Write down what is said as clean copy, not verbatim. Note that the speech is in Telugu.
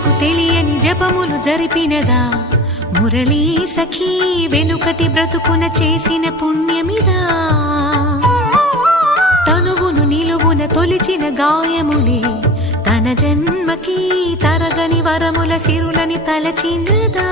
జనులకు తెలియని జపములు జరిపినదా మురళీ సఖీ వెనుకటి బ్రతుకున చేసిన పుణ్యమిదా తనువును నిలువున తొలిచిన గాయములే తన జన్మకి తరగని వరముల సిరులని తలచినదా